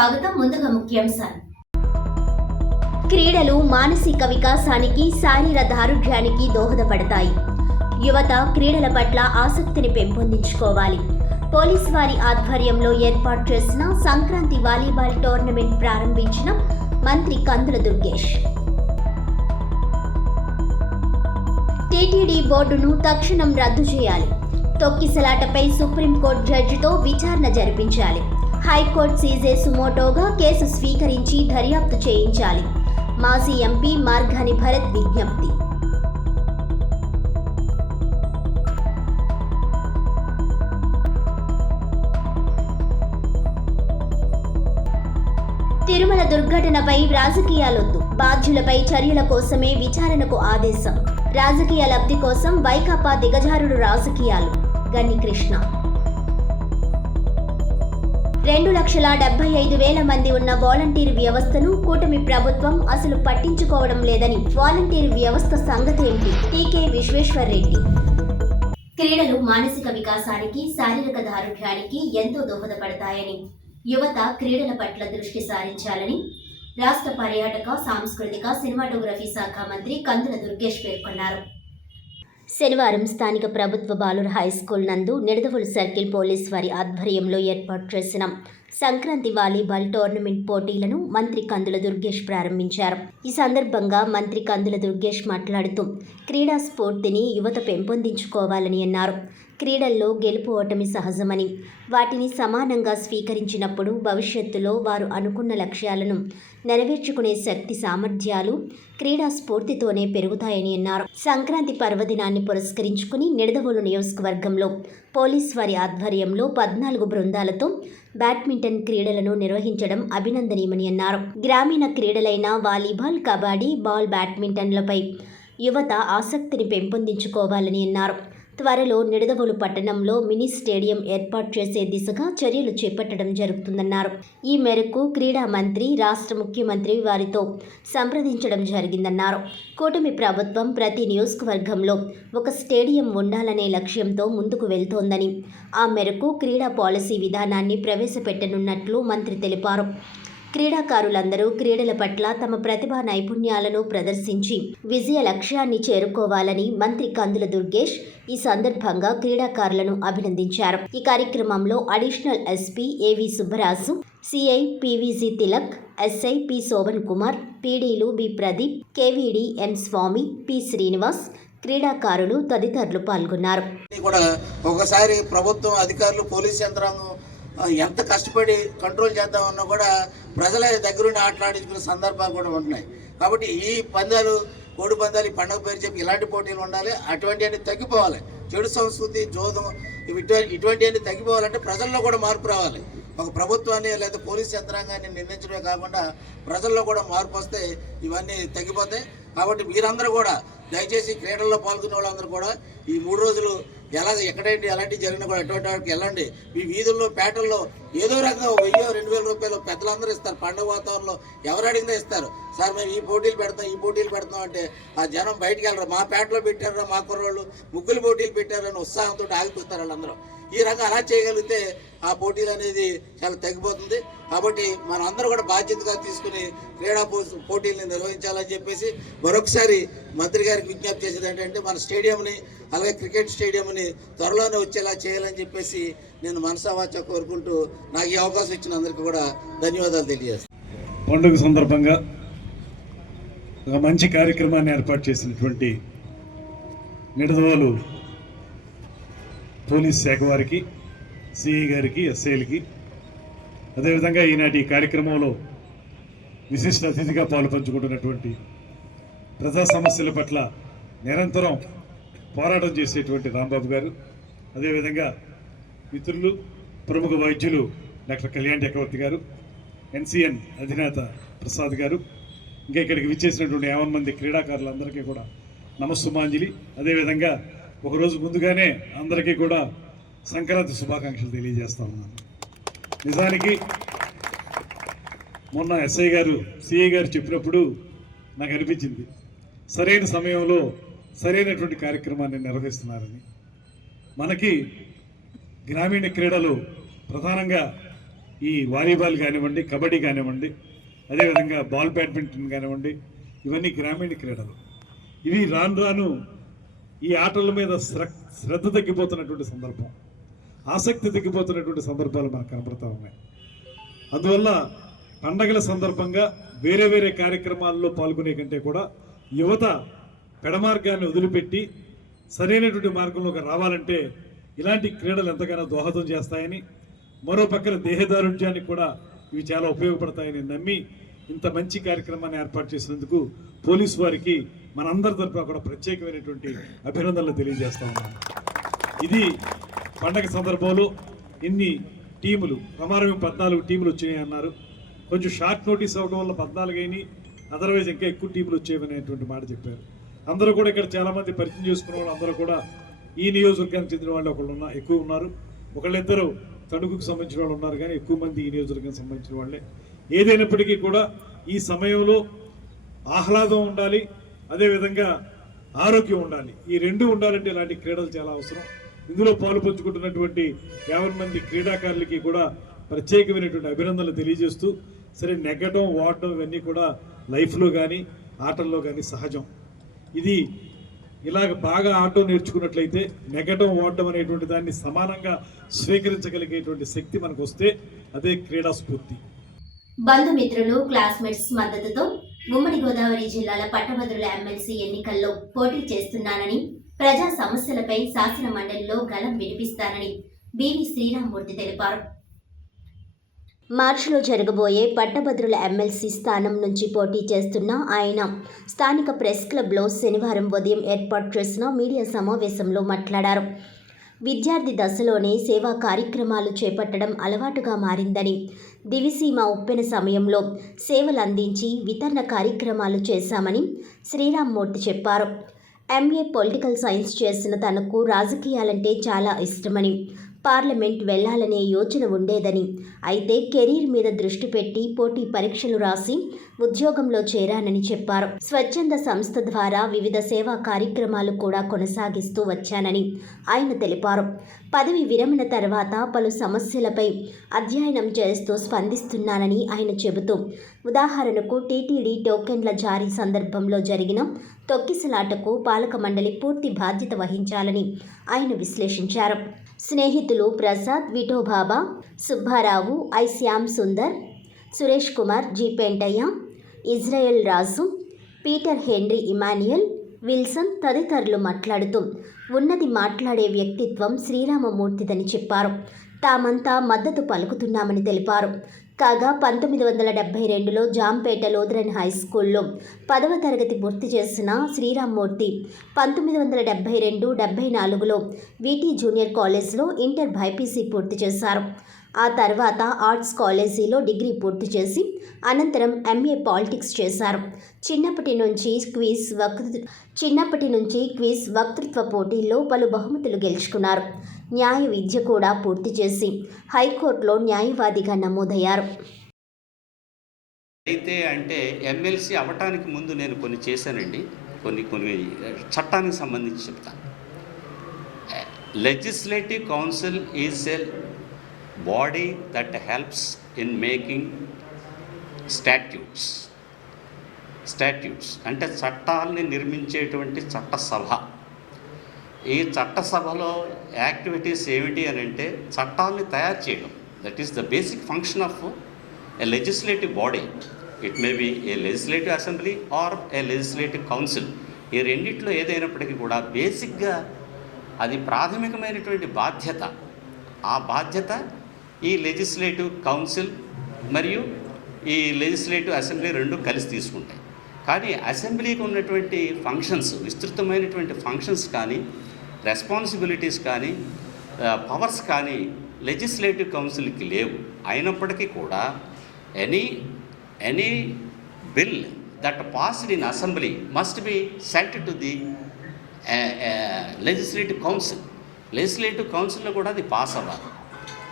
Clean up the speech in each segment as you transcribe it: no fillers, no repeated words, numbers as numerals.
స్వాగతం. ముందుగా ముఖ్యాంశాలు. క్రీడలు మానసిక వికాసానికి, శారీర దారుఢ్యానికి దోహదపడతాయి. యువత క్రీడల పట్ల ఆసక్తిని పెంపొందించుకోవాలి. పోలీసు వారి ఆధ్వర్యంలో ఏర్పాటు చేసిన సంక్రాంతి వాలీబాల్ టోర్నమెంట్ ప్రారంభించిన మంత్రి కందుల దుర్గేష్. టీటీడీ బోర్డును తక్షణం రద్దు చేయాలి. తొక్కిసలాటపై సుప్రీంకోర్టు జడ్జితో విచారణ జరిపించాలి. హైకోర్టు సీజే సుమోటోగా కేసు స్వీకరించి దర్యాప్తు చేయించాలి. మాజీ ఎంపీ మార్గాని భరత్ విజ్ఞప్తి. తిరుమల దుర్ఘటనపై రాజకీయాలొద్దు, బాధ్యులపై చర్యల కోసమే విచారణకు ఆదేశం. రాజకీయ లబ్ధి కోసం వైకాపా దిగజారుడు రాజకీయాలు. గన్ని కృష్ణ. 2,75,000 మంది ఉన్న వాలంటీర్ వ్యవస్థను కూటమి ప్రభుత్వం అసలు పట్టించుకోవడం లేదని వాలంటీర్ వ్యవస్థ సంగతేంటి? టీకే విశ్వేశ్వర్రెడ్డి. క్రీడలు మానసిక వికాసానికి, శారీరక దారుఢ్యానికి ఎంతో దోహదపడతాయని, యువత క్రీడల పట్ల దృష్టి సారించాలని రాష్ట్ర పర్యాటక, సాంస్కృతిక, సినిమాటోగ్రఫీ శాఖ మంత్రి కందుల దుర్గేష్ పేర్కొన్నారు. శనివారం స్థానిక ప్రభుత్వ బాలుర హైస్కూల్ నందు నిడదవోలు సర్కిల్ పోలీస్ వారి ఆధ్వర్యంలో ఏర్పాటు చేసిన సంక్రాంతి వాలీబాల్ టోర్నమెంట్ పోటీలను మంత్రి కందుల దుర్గేష్ ప్రారంభించారు. ఈ సందర్భంగా మంత్రి కందుల దుర్గేష్ మాట్లాడుతూ క్రీడా స్ఫూర్తిని యువత పెంపొందించుకోవాలని అన్నారు. క్రీడల్లో గెలుపు ఓటమి సహజమని, వాటిని సమానంగా స్వీకరించినప్పుడు భవిష్యత్తులో వారు అనుకున్న లక్ష్యాలను నెరవేర్చుకునే శక్తి, సామర్థ్యాలు క్రీడా స్ఫూర్తితోనే పెరుగుతాయని అన్నారు. సంక్రాంతి పర్వదినాన్ని పురస్కరించుకుని నిడదవోలు నియోజకవర్గంలో పోలీస్ వారి ఆధ్వర్యంలో 14 బృందాలతో బ్యాడ్మింటన్ క్రీడలను నిర్వహించడం అభినందనీయమని అన్నారు. గ్రామీణ క్రీడలైన వాలీబాల్, కబడ్డీ, బాల్, బ్యాడ్మింటన్లపై యువత ఆసక్తిని పెంపొందించుకోవాలని అన్నారు. త్వరలో నిడదవోలు పట్టణంలో మినీ స్టేడియం ఏర్పాటు చేసే దిశగా చర్యలు చేపట్టడం జరుగుతుందన్నారు. ఈ మేరకు క్రీడా మంత్రి, రాష్ట్ర ముఖ్యమంత్రి వారితో సంప్రదించడం జరిగిందన్నారు. కూటమి ప్రభుత్వం ప్రతి నియోజకవర్గంలో ఒక స్టేడియం ఉండాలనే లక్ష్యంతో ముందుకు వెళ్తోందని, ఆ మేరకు క్రీడా పాలసీ విధానాన్ని ప్రవేశపెట్టనున్నట్లు మంత్రి తెలిపారు. క్రీడాకారులందరూ క్రీడల పట్ల తమ ప్రతిభా నైపుణ్యాలను ప్రదర్శించి విజయ లక్ష్యాన్ని చేరుకోవాలని మంత్రి కందుల దుర్గేష్ ఈ సందర్భంగా క్రీడాకారులను అభినందించారు. ఈ కార్యక్రమంలో additional SP AV Subbaraju, CI PVG Tilak, SI P Shobhan Kumar, పీడీలు B Pradeep, KVD N Swamy, P Srinivas, క్రీడాకారులు తదితరులు పాల్గొన్నారు. ఒకసారి ప్రభుత్వం అధికారులు, పోలీస్ యంత్రాంగం ఎంత కష్టపడి కంట్రోల్ చేద్దామన్నా కూడా ప్రజల దగ్గరుండి ఆటలాడించుకునే సందర్భాలు కూడా ఉంటున్నాయి. కాబట్టి ఈ పందాలు, కోడి పందాలు, ఈ పండుగ పేరు చెప్పి ఇలాంటి పోటీలు ఉండాలి. అటువంటివన్నీ తగ్గిపోవాలి. చెడు సంస్కృతి, జోదం, ఇటువంటివన్నీ తగ్గిపోవాలంటే ప్రజల్లో కూడా మార్పు రావాలి. ఒక ప్రభుత్వాన్ని లేదా పోలీస్ యంత్రాంగాన్ని నిర్ణయించడమే కాకుండా ప్రజల్లో కూడా మార్పు వస్తే ఇవన్నీ తగ్గిపోతాయి. కాబట్టి మీరందరూ కూడా దయచేసి క్రీడల్లో పాల్గొనే వాళ్ళందరూ కూడా ఈ 3 రోజులు ఎక్కడైతే ఎలాంటివి జరిగినా కూడా ఎటువంటి వాటికి వెళ్ళండి. మీ వీధుల్లో, పేటల్లో ఏదో రకంగా 1000-2000 రూపాయలు పెద్దలందరూ ఇస్తారు. పండుగ వాతావరణంలో ఎవరు అడిగినా ఇస్తారు. సార్ మేము ఈ పోటీలు పెడతాం అంటే ఆ జనం బయటికి వెళ్ళరు. మా పేటలో పెట్టారా, మా కుర్రోళ్ళు ముగ్గులు పోటీలు పెట్టారని ఉత్సాహంతో ఆగిపోతారు వాళ్ళందరూ. ఈ రకంగా అలా చేయగలిగితే ఆ పోటీలు అనేది చాలా తగ్గిపోతుంది. కాబట్టి మనం అందరూ కూడా బాధ్యతగా తీసుకుని క్రీడా పోటీలను నిర్వహించాలని చెప్పేసి మరొకసారి మంత్రి గారికి విజ్ఞప్తి చేసేది ఏంటంటే మన స్టేడియంని, అలాగే క్రికెట్ స్టేడియంని త్వరలోనే వచ్చేలా చేయాలని చెప్పేసి నేను మనసావాచ కోరుకుంటూ నాకు ఈ అవకాశం ఇచ్చిన అందరికీ కూడా ధన్యవాదాలు తెలియజేస్తాను. పండుగ సందర్భంగా ఒక మంచి కార్యక్రమాన్ని ఏర్పాటు చేసినటువంటి నిడదవోలు పోలీస్ శాఖ వారికి, సిఐ గారికి, ఎస్ఐలకి, అదేవిధంగా ఈనాటి ఈ కార్యక్రమంలో విశిష్ట అతిథిగా పాలుపంచుకుంటున్నటువంటి ప్రజా సమస్యల పట్ల నిరంతరం పోరాటం చేసేటువంటి రాంబాబు గారు, అదేవిధంగా మిత్రులు, ప్రముఖ వైద్యులు డాక్టర్ కళ్యాణ్ చక్రవర్తి గారు, ఎన్సిఎన్ అధినేత ప్రసాద్ గారు, ఇంకా ఇక్కడికి విచ్చేసినటువంటి 50 మంది క్రీడాకారులందరికీ కూడా నమస్సుమాంజలి. అదేవిధంగా ఒకరోజు ముందుగానే అందరికీ కూడా సంక్రాంతి శుభాకాంక్షలు తెలియజేస్తా ఉన్నాను. నిజానికి మొన్న ఎస్ఐ గారు, సిఐ గారు చెప్పినప్పుడు నాకు అనిపించింది సరైన సమయంలో సరైనటువంటి కార్యక్రమాన్ని నిర్వహిస్తున్నారని. మనకి గ్రామీణ క్రీడలు ప్రధానంగా ఈ వాలీబాల్ కానివ్వండి, కబడ్డీ కానివ్వండి, అదేవిధంగా బాల్ బ్యాడ్మింటన్ కానివ్వండి, ఇవన్నీ గ్రామీణ క్రీడలు. ఇవి రాను రాను ఈ ఆటల మీద శ్రద్ధ తగ్గిపోతున్నటువంటి సందర్భం, ఆసక్తి తగ్గిపోతున్నటువంటి సందర్భాలు మనకు కనపడతా ఉన్నాయి. అందువల్ల పండగల సందర్భంగా వేరే వేరే కార్యక్రమాల్లో పాల్గొనే కంటే కూడా యువత పెడమార్గాన్ని వదిలిపెట్టి సరైనటువంటి మార్గంలోకి రావాలంటే ఇలాంటి క్రీడలు ఎంతగానో దోహదం చేస్తాయని, మరో పక్కన దేహదారుఢ్యానికి కూడా ఇవి చాలా ఉపయోగపడతాయని నమ్మి ఇంత మంచి కార్యక్రమాన్ని ఏర్పాటు చేసినందుకు పోలీసు వారికి మనందరి తరఫున కూడా ప్రత్యేకమైనటువంటి అభినందనలు తెలియజేస్తా ఉన్నాను. ఇది పండగ సందర్భంలో ఇన్ని టీములు, ప్రమాణం 14 టీములు వచ్చాయి అన్నారు. కొంచెం షార్ట్ నోటీస్ అవ్వడం వల్ల 14 అయినాయి, అదర్వైజ్ ఇంకా ఎక్కువ టీములు వచ్చేవనేటువంటి మాట చెప్పారు. అందరూ కూడా ఇక్కడ చాలామంది పరిచయం చేసుకున్న వాళ్ళు అందరూ కూడా ఈ నియోజకవర్గానికి చెందిన వాళ్ళు ఎక్కువ ఉన్నారు. ఒకళ్ళిద్దరు తణుకుకు సంబంధించిన వాళ్ళు ఉన్నారు, కానీ ఎక్కువ మంది ఈ నియోజకవర్గానికి సంబంధించిన వాళ్ళే. ఏదైనప్పటికీ కూడా ఈ సమయంలో ఆహ్లాదం ఉండాలి, అదేవిధంగా ఆరోగ్యం ఉండాలి. ఈ రెండు ఉండాలంటే ఇలాంటి క్రీడలు చాలా అవసరం. ఇందులో పాలు పంచుకుంటున్నటువంటి 50 మంది క్రీడాకారులకి కూడా ప్రత్యేకమైనటువంటి అభినందనలు తెలియజేస్తూ, సరే నెగ్గడం ఓడడం ఇవన్నీ కూడా లైఫ్లో కానీ ఆటల్లో కానీ సహజం. ఇది ఇలాగ బాగా ఆటో నేర్చుకున్నట్లయితే నెగ్గడం ఓడడం అనేటువంటి దాన్ని సమానంగా స్వీకరించగలిగేటువంటి శక్తి మనకు వస్తే అదే క్రీడా స్ఫూర్తి. బంధుమిత్రులు, క్లాస్మేట్స్ మద్దతుతో ఉమ్మడి గోదావరి జిల్లాల పట్టభద్రుల ఎమ్మెల్సీ ఎన్నికల్లో పోటీ చేస్తున్నానని, ప్రజా సమస్యలపై శాసన మండలిలో గళం వినిపిస్తానని బివి శ్రీరామ్మూర్తి తెలిపారు. మార్చిలో జరగబోయే పట్టభద్రుల ఎమ్మెల్సీ స్థానం నుంచి పోటీ చేస్తున్న ఆయన స్థానిక ప్రెస్ క్లబ్లో శనివారం ఉదయం ఏర్పాటు చేసిన మీడియా సమావేశంలో మాట్లాడారు. విద్యార్థి దశలోనే సేవా కార్యక్రమాలు చేపట్టడం అలవాటుగా మారిందని, దివిసీమ ఉప్పెన సమయంలో సేవలు అందించి వితరణ కార్యక్రమాలు చేశామని శ్రీరామ్మూర్తి చెప్పారు. ఎంఏ పొలిటికల్ సైన్స్ చేసిన తనకు రాజకీయాలంటే చాలా ఇష్టమని, పార్లమెంట్ వెళ్లాలనే యోచన ఉండేదని, అయితే కెరీర్ మీద దృష్టి పెట్టి పోటీ పరీక్షలు రాసి ఉద్యోగంలో చేరానని చెప్పారు. స్వచ్ఛంద సంస్థ ద్వారా వివిధ సేవా కార్యక్రమాలు కూడా కొనసాగిస్తూ వచ్చానని ఆయన తెలిపారు. పదవి విరమణ తర్వాత పలు సమస్యలపై అధ్యయనం చేస్తూ స్పందిస్తున్నానని ఆయన చెబుతూ, ఉదాహరణకు టీటీడీ టోకెన్ల జారీ సందర్భంలో జరిగిన తొక్కిసలాటకు పాలక మండలి పూర్తి బాధ్యత వహించాలని ఆయన విశ్లేషించారు. స్నేహితులు Prasad, Vithobaba, Subbarao, I Shyam Sundar, Suresh Kumar, G Pentaiah, Israel Raju, Peter Henry Emmanuel, Wilson తదితరులు మాట్లాడుతూ ఉన్నది మాట్లాడే వ్యక్తిత్వం శ్రీరామమూర్తిదని చెప్పారు. తామంతా మద్దతు పలుకుతున్నామని తెలిపారు. కాగా 1972లో జాంపేట లూథరన్ హై స్కూల్లో 10వ తరగతి పూర్తి చేసిన శ్రీరామ్మూర్తి 1972-74లో వీటీ జూనియర్ కాలేజ్లో ఇంటర్ బైపీసీ పూర్తి చేశారు. ఆ తర్వాత ఆర్ట్స్ కాలేజీలో డిగ్రీ పూర్తి చేసి అనంతరం ఎంఏ పాలిటిక్స్ చేశారు. చిన్నప్పటి నుంచి క్విజ్, వక్తృత్వ పోటీల్లో పలు బహుమతులు గెలుచుకున్నారు. న్యాయ విద్య కూడా పూర్తి చేసి హైకోర్టులో న్యాయవాదిగా నమోదయ్యారు. అయితే అంటే ఎమ్మెల్సీ అవ్వటానికి ముందు నేను కొన్ని చేశానండి. కొన్ని చట్టానికి సంబంధించి చెప్తాను. Legislative council is a body that helps in making statutes అంటే చట్టాలని నిర్మించేటువంటి చట్టసభ. ఈ చట్టసభలో యాక్టివిటీస్ ఏమిటి అని అంటే చట్టాలని తయారు చేయడం. That is the basic function of a legislative body. It may be A legislative assembly or A legislative council. ఈ రెండిట్లో ఏదైనప్పటికీ కూడా బేసిక్గా అది ప్రాథమికమైనటువంటి బాధ్యత. ఆ బాధ్యత ఈ లెజిస్లేటివ్ కౌన్సిల్ మరియు ఈ లెజిస్లేటివ్ అసెంబ్లీ రెండు కలిసి తీసుకుంటాయి. కానీ అసెంబ్లీకి ఉన్నటువంటి ఫంక్షన్స్, విస్తృతమైనటువంటి ఫంక్షన్స్ కానీ, రెస్పాన్సిబిలిటీస్ కానీ, పవర్స్ కానీ లెజిస్లేటివ్ కౌన్సిల్కి లేవు. అయినప్పటికీ కూడా any bill that passed in assembly must be sent to the legislative council. Legislative కౌన్సిల్లో కూడా అది పాస్ అవ్వాలి.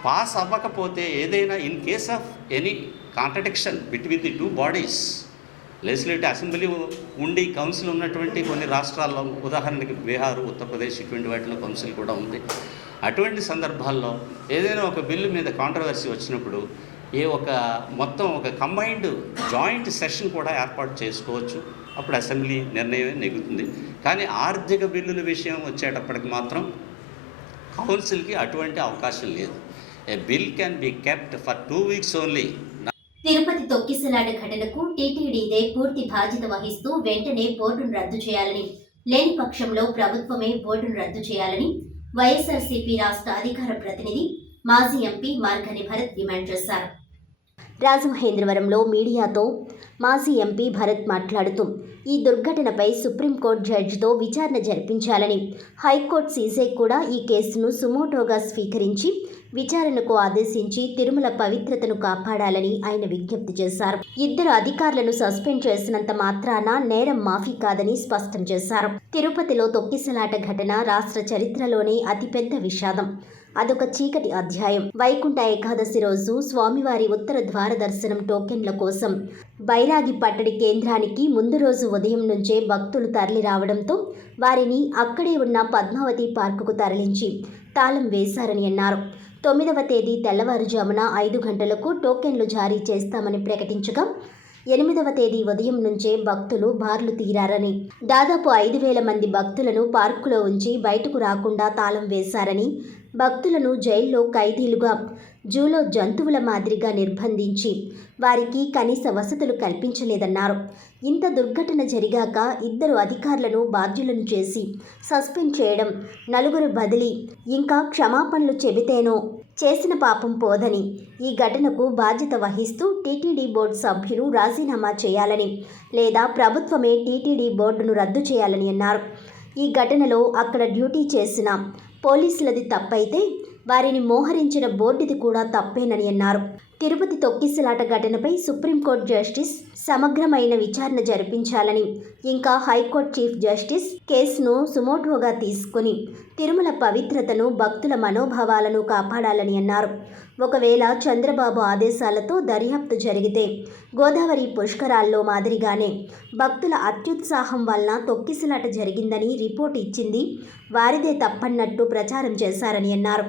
పాస్ అవ్వకపోతే ఏదైనా in case of any contradiction between the two bodies, legislative assembly ఉండి కౌన్సిల్ ఉన్నటువంటి కొన్ని రాష్ట్రాల్లో, ఉదాహరణకి బీహార్, ఉత్తరప్రదేశ్ ఇటువంటి వాటిలో కౌన్సిల్ కూడా ఉంది. అటువంటి సందర్భాల్లో ఏదైనా ఒక బిల్లు మీద కాంట్రవర్సీ వచ్చినప్పుడు ఒక మొత్తం ఒక కంబైన్డ్ జాయింట్ సెషన్ కూడా ఏర్పాటు చేసుకోవచ్చు. అప్పుడు అసెంబ్లీ నిర్ణయం నెగ్గుతుంది. కానీ ఆర్థిక బిల్లుల విషయం వచ్చేటప్పటికి మాత్రం కౌన్సిల్కి అటువంటి అవకాశం లేదు. A bill can be kept for 2 weeks only. Tirupati తొక్కిసలాట ఘటనకు టీటీడీదే పూర్తి బాధ్యత వహిస్తూ వెంటనే బోర్డును రద్దు చేయాలని, లేని పక్షంలో ప్రభుత్వమే బోర్డును రద్దు చేయాలని వైఎస్ఆర్సీపీ రాష్ట్ర అధికార ప్రతినిధి మాజీ ఎంపీ మార్గని భరత్ డిమాండ్ చేశారు. రాజమహేంద్రవరంలో మీడియాతో మాజీ ఎంపీ భరత్ మాట్లాడుతూ ఈ దుర్ఘటనపై సుప్రీంకోర్టు జడ్జితో విచారణ జరిపించాలని, హైకోర్టు సీజే కూడా ఈ కేసును సుమోటోగా స్వీకరించి విచారణకు ఆదేశించి తిరుమల పవిత్రతను కాపాడాలని ఆయన విజ్ఞప్తి చేశారు. 2 అధికారులను సస్పెండ్ చేసినంత మాత్రాన నేరం మాఫీ కాదని స్పష్టం చేశారు. తిరుపతిలో తొక్కిసలాట ఘటన రాష్ట్ర చరిత్రలోనే అతిపెద్ద విషాదం. అదొక చీకటి అధ్యాయం. వైకుంఠ ఏకాదశి రోజు స్వామివారి ఉత్తర ద్వార దర్శనం టోకెన్ల కోసం బైరాగి పట్టడి కేంద్రానికి ముందు రోజు ఉదయం నుంచే భక్తులు తరలి రావడంతో వారిని అక్కడే ఉన్న పద్మావతి పార్కుకు తరలించి తాళం వేశారని అన్నారు. 9వ తేదీ తెల్లవారుజామున 5 గంటలకు టోకెన్లు జారీ చేస్తామని ప్రకటించగా 8వ తేదీ ఉదయం నుంచే భక్తులు బార్లు తీరారని, దాదాపు 5,000 మంది భక్తులను పార్కులో ఉంచి బయటకు రాకుండా తాళం వేశారని, భక్తులను జైల్లో ఖైదీలుగా, జూలో జంతువుల మాదిరిగా నిర్బంధించి వారికి కనీస వసతులు కల్పించలేదన్నారు. ఇంత దుర్ఘటన జరిగాక 2 అధికారులను బాధ్యులను చేసి సస్పెండ్ చేయడం, 4 బదిలీ, ఇంకా క్షమాపణలు చెబితేనో చేసిన పాపం పోదని, ఈ ఘటనకు బాధ్యత వహిస్తూ టీటీడీ బోర్డు సభ్యులు రాజీనామా చేయాలని లేదా ప్రభుత్వమే టీటీడీ బోర్డును రద్దు చేయాలని అన్నారు. ఈ ఘటనలో అక్కడ డ్యూటీ చేసిన పోలీసులది తప్పైతే వారిని మోహరించిన బోర్డుది కూడా తప్పేనని అన్నారు. తిరుపతి తొక్కిసలాట ఘటనపై సుప్రీంకోర్టు జస్టిస్ సమగ్రమైన విచారణ జరిపించాలని, ఇంకా హైకోర్టు చీఫ్ జస్టిస్ కేసును సుమోటోగా తీసుకుని తిరుమల పవిత్రతను, భక్తుల మనోభావాలను కాపాడాలని అన్నారు. ఒకవేళ చంద్రబాబు ఆదేశాలతో దర్యాప్తు జరిగితే గోదావరి పుష్కరాల్లో మాదిరిగానే భక్తుల అత్యుత్సాహం వలన తొక్కిసలాట జరిగిందని రిపోర్టు ఇచ్చింది వారిదే తప్పన్నట్టు ప్రచారం చేశారని అన్నారు.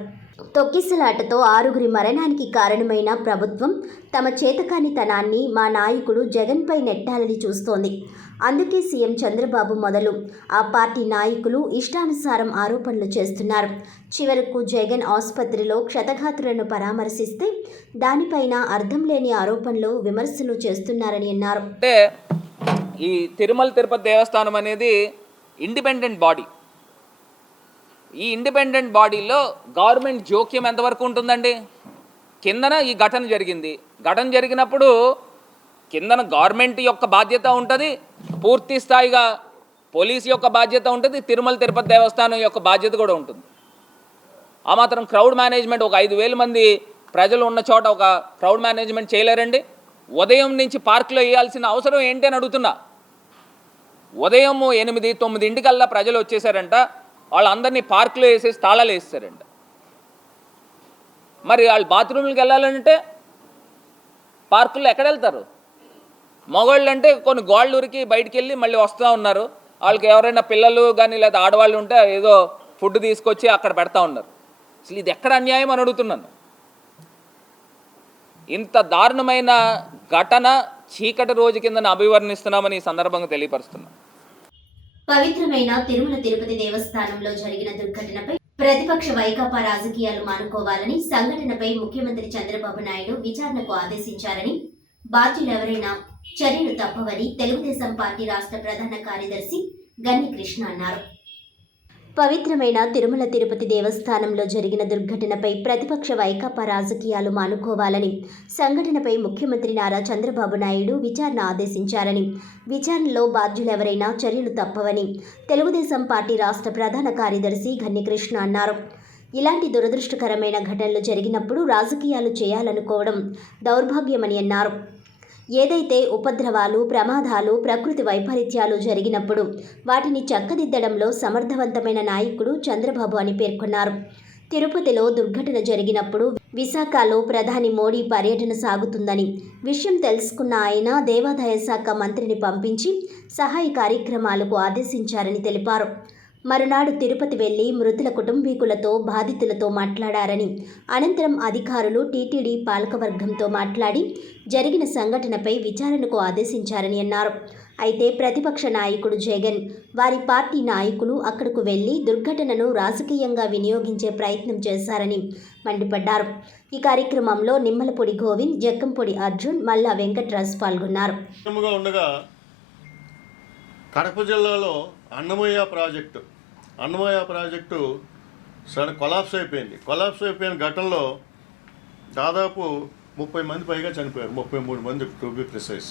తొక్కిసలాటతో 6 మరణానికి కారణమైన ప్రభుత్వం తమ చేతకానితనాన్ని మా నాయకుడు జగన్పై నెట్టాలని చూస్తోంది. అందుకే సీఎం చంద్రబాబు మొదలు ఆ పార్టీ నాయకులు ఇష్టానుసారం ఆరోపణలు చేస్తున్నారు. చివరకు జగన్ ఆసుపత్రిలో క్షతగాత్రులను పరామర్శిస్తే దానిపైన అర్థం లేని ఆరోపణలు, విమర్శలు చేస్తున్నారని అన్నారు. అంటే ఈ తిరుమల తిరుపతి దేవస్థానం అనేది ఇండిపెండెంట్ బాడీ. ఈ ఇండిపెండెంట్ బాడీలో గవర్నమెంట్ జోక్యం ఎంతవరకు ఉంటుందండి? కిందన ఈ ఘటన జరిగింది. ఘటన జరిగినప్పుడు కిందన గవర్నమెంట్ యొక్క బాధ్యత ఉంటుంది, పూర్తి స్థాయిగా పోలీస్ యొక్క బాధ్యత ఉంటుంది, తిరుమల తిరుపతి దేవస్థానం యొక్క బాధ్యత కూడా ఉంటుంది. ఆ మాత్రం క్రౌడ్ మేనేజ్మెంట్, ఒక 5,000 మంది ప్రజలు ఉన్న చోట ఒక క్రౌడ్ మేనేజ్మెంట్ చేయలేరండి. ఉదయం నుంచి పార్కులో వేయాల్సిన అవసరం ఏంటి అని అడుగుతున్నా. ఉదయం 8-9 ప్రజలు వచ్చేసారంట, వాళ్ళందరినీ పార్కులో వేసేసి తాళాలు వేస్తారంట. మరి వాళ్ళు బాత్రూమ్లకు వెళ్ళాలంటే పార్కుల్లో ఎక్కడ వెళ్తారు? మగవాళ్ళు అంటే కొన్ని గోళ్ళూరికి బయటికి వెళ్ళి మళ్ళీ వస్తూ ఉన్నారు. వాళ్ళకి ఎవరైనా పిల్లలు కానీ లేదా ఆడవాళ్ళు ఉంటే ఏదో ఫుడ్ తీసుకొచ్చి అక్కడ పెడతా ఉన్నారు. అసలు ఇది ఎక్కడ అన్యాయం అని అడుగుతున్నాను. ఇంత దారుణమైన ఘటన చీకటి రోజు కింద అభివర్ణిస్తున్నామని ఈ సందర్భంగా తెలియపరుస్తున్నాం. పవిత్రమైన తిరుమల తిరుపతి దేవస్థానంలో జరిగిన దుర్ఘటనపై ప్రతిపక్ష వైకాపా రాజకీయాలు మానుకోవాలని, సంఘటనపై ముఖ్యమంత్రి చంద్రబాబు నాయుడు విచారణకు ఆదేశించారని, బాధ్యులెవరైనా చర్యలు తప్పవని తెలుగుదేశం పార్టీ రాష్ట్ర ప్రధాన కార్యదర్శి గన్ని కృష్ణ అన్నారు. పవిత్రమైన తిరుమల తిరుపతి దేవస్థానంలో జరిగిన దుర్ఘటనపై ప్రతిపక్ష వైకాపా రాజకీయాలు మానుకోవాలని, సంఘటనపై ముఖ్యమంత్రి నారా చంద్రబాబు నాయుడు విచారణ ఆదేశించారని, విచారణలో బాధ్యులెవరైనా చర్యలు తప్పవని తెలుగుదేశం పార్టీ రాష్ట్ర ప్రధాన కార్యదర్శి గన్ని కృష్ణ అన్నారు. ఇలాంటి దురదృష్టకరమైన ఘటనలు జరిగినప్పుడు రాజకీయాలు చేయాలనుకోవడం దౌర్భాగ్యమని అన్నారు. ఏదైతే ఉపద్రవాలు, ప్రమాదాలు, ప్రకృతి వైపరీత్యాలు జరిగినప్పుడు వాటిని చక్కదిద్దడంలో సమర్థవంతమైన నాయకుడు చంద్రబాబు అని పేర్కొన్నారు. తిరుపతిలో దుర్ఘటన జరిగినప్పుడు విశాఖలో ప్రధాని మోడీ పర్యటన సాగుతుందని విషయం తెలుసుకున్న ఆయన దేవాదాయ శాఖ మంత్రిని పంపించి సహాయ కార్యక్రమాలకు ఆదేశించారని తెలిపారు. మరునాడు తిరుపతి వెళ్లి మృతుల కుటుంబీకులతో బాధితులతో మాట్లాడారని, అనంతరం అధికారులు టీటీడీ పాలకవర్గంతో మాట్లాడి జరిగిన సంఘటనపై విచారణకు ఆదేశించారని అన్నారు. అయితే ప్రతిపక్ష నాయకుడు జగన్, వారి పార్టీ నాయకులు అక్కడకు వెళ్లి దుర్ఘటనను రాజకీయంగా వినియోగించే ప్రయత్నం చేశారని మండిపడ్డారు. ఈ కార్యక్రమంలో నిమ్మలపొడి గోవింద్, జక్కంపొడి అర్జున్, మల్లా వెంకట్రాజు పాల్గొన్నారు. కడప జిల్లాలో అన్నమయ్య ప్రాజెక్టు కొలాప్స్ అయిపోయిన ఘటనలో దాదాపు 30 మంది పైగా చనిపోయారు. 33 మంది టు బి ప్రిసైజ్.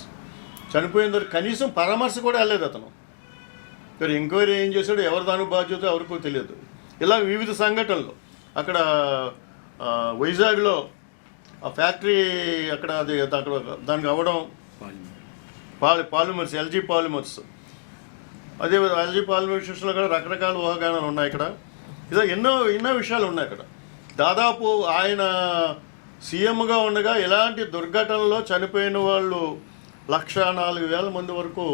చనిపోయిన తర్వాత కనీసం పరామర్శ కూడా వెళ్ళలేదు అతను. మరి ఎంక్వైరీ ఏం చేశాడు, ఎవరు దానికి బాధ్యత ఎవరికో తెలియదు. ఇలా వివిధ సంఘటనలు అక్కడ వైజాగ్లో ఆ ఫ్యాక్టరీ అక్కడ దానికి అవ్వడం, పాలిమర్స్, ఎల్జీ పాలిమర్స్, అదే ఎల్జీ పాలిమర్స్లో కూడా రకరకాల ఊహాగానాలు ఉన్నాయి. ఇక్కడ ఇలా ఎన్నో విషయాలు ఉన్నాయి. అక్కడ దాదాపు ఆయన సీఎంగా ఉండగా ఇలాంటి దుర్ఘటనలో చనిపోయిన వాళ్ళు 104,000 మంది వరకు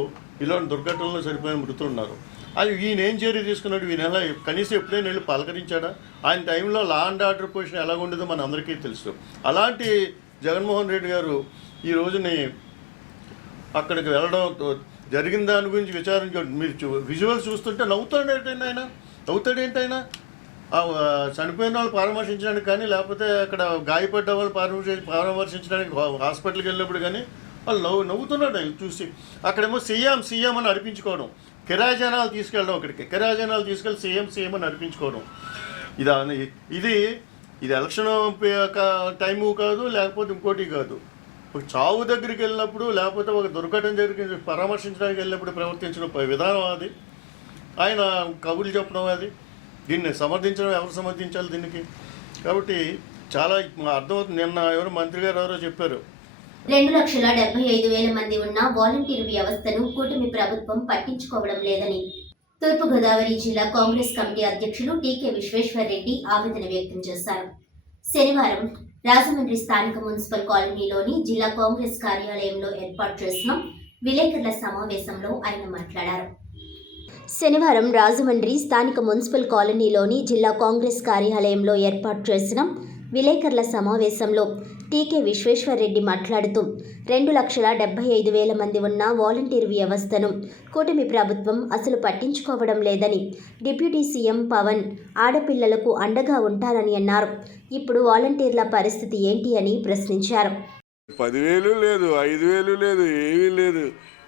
ఇలాంటి దుర్ఘటనలో చనిపోయిన మృతులు ఉన్నారు. అది ఈయన ఏం చర్య తీసుకున్నాడు? ఈయన కనీసం ఎప్పుడైనా వెళ్ళి పలకరించాడా? ఆయన టైంలో లా అండ్ ఆర్డర్ పొజిషన్ ఎలా ఉండేదో మన అందరికీ తెలుసు. అలాంటి జగన్మోహన్ రెడ్డి గారు ఈ రోజుని అక్కడికి వెళ్ళడం, జరిగిన దాని గురించి విచారించాడు. మీరు విజువల్స్ చూస్తుంటే నవ్వుతాడేంటి ఆయన? చనిపోయిన వాళ్ళు పరామర్శించడానికి కానీ, లేకపోతే అక్కడ గాయపడ్డ వాళ్ళు పరామర్శించడానికి హాస్పిటల్కి వెళ్ళినప్పుడు కానీ వాళ్ళు నవ్వుతున్నాడు ఆయన చూసి. అక్కడేమో సీఎం అని అనిపించుకోవడం, కిరాయి జనాలు తీసుకెళ్ళడం, అక్కడికి కిరాయి జనాలు తీసుకెళ్ళి సీఎం అని అనిపించుకోవడం. ఇది ఎలక్షన్ టైము కాదు, లేకపోతే ఇంకోటి కాదు. ఒక చావు దగ్గరికి వెళ్ళినప్పుడు, లేకపోతే ఒక దుర్ఘటన దగ్గరికి పరామర్శించడానికి వెళ్ళినప్పుడు ప్రవర్తించిన విధానం అది. ఆయన కబుర్లు చెప్పడం అది. దీన్ని సమర్థించడం, ఎవరు సమర్థించాలి దీనికి? కాబట్టి చాలా అర్థమవుతుంది. నిన్న ఎవరు మంత్రి గారు ఎవరో చెప్పారు, 2,75,000 మంది ఉన్న వాలంటీర్ వ్యవస్థను కూటమి ప్రభుత్వం పట్టించుకోవడం లేదని తూర్పుగోదావరి జిల్లా కాంగ్రెస్ కమిటీ అధ్యక్షులు టీకే విశ్వేశ్వర్ రెడ్డి ఆవేదన వ్యక్తం చేశారు. శనివారం రాజమండ్రి స్థానిక మున్సిపల్ కాలనీలోని జిల్లా కాంగ్రెస్ కార్యాలయంలో ఏర్పాటు చేసిన విలేకరుల సమావేశంలో ఆయన మాట్లాడారు. శనివారం రాజమండ్రి స్థానిక మున్సిపల్ కాలనీలోని జిల్లా కాంగ్రెస్ కార్యాలయంలో ఏర్పాటు చేసిన విలేకరుల సమావేశంలో టీకే విశ్వేశ్వర్ రెడ్డి మాట్లాడుతూ 2,75,000 మంది ఉన్న వాలంటీర్ వ్యవస్థను కూటమి ప్రభుత్వం అసలు పట్టించుకోవడం లేదని, డిప్యూటీ సీఎం పవన్ ఆడపిల్లలకు అండగా ఉంటారని అన్నారు. ఇప్పుడు వాలంటీర్ల పరిస్థితి ఏంటి అని ప్రశ్నించారు. 10,000 లేదు, 5,000 లేదు, ఏమీ లేదు.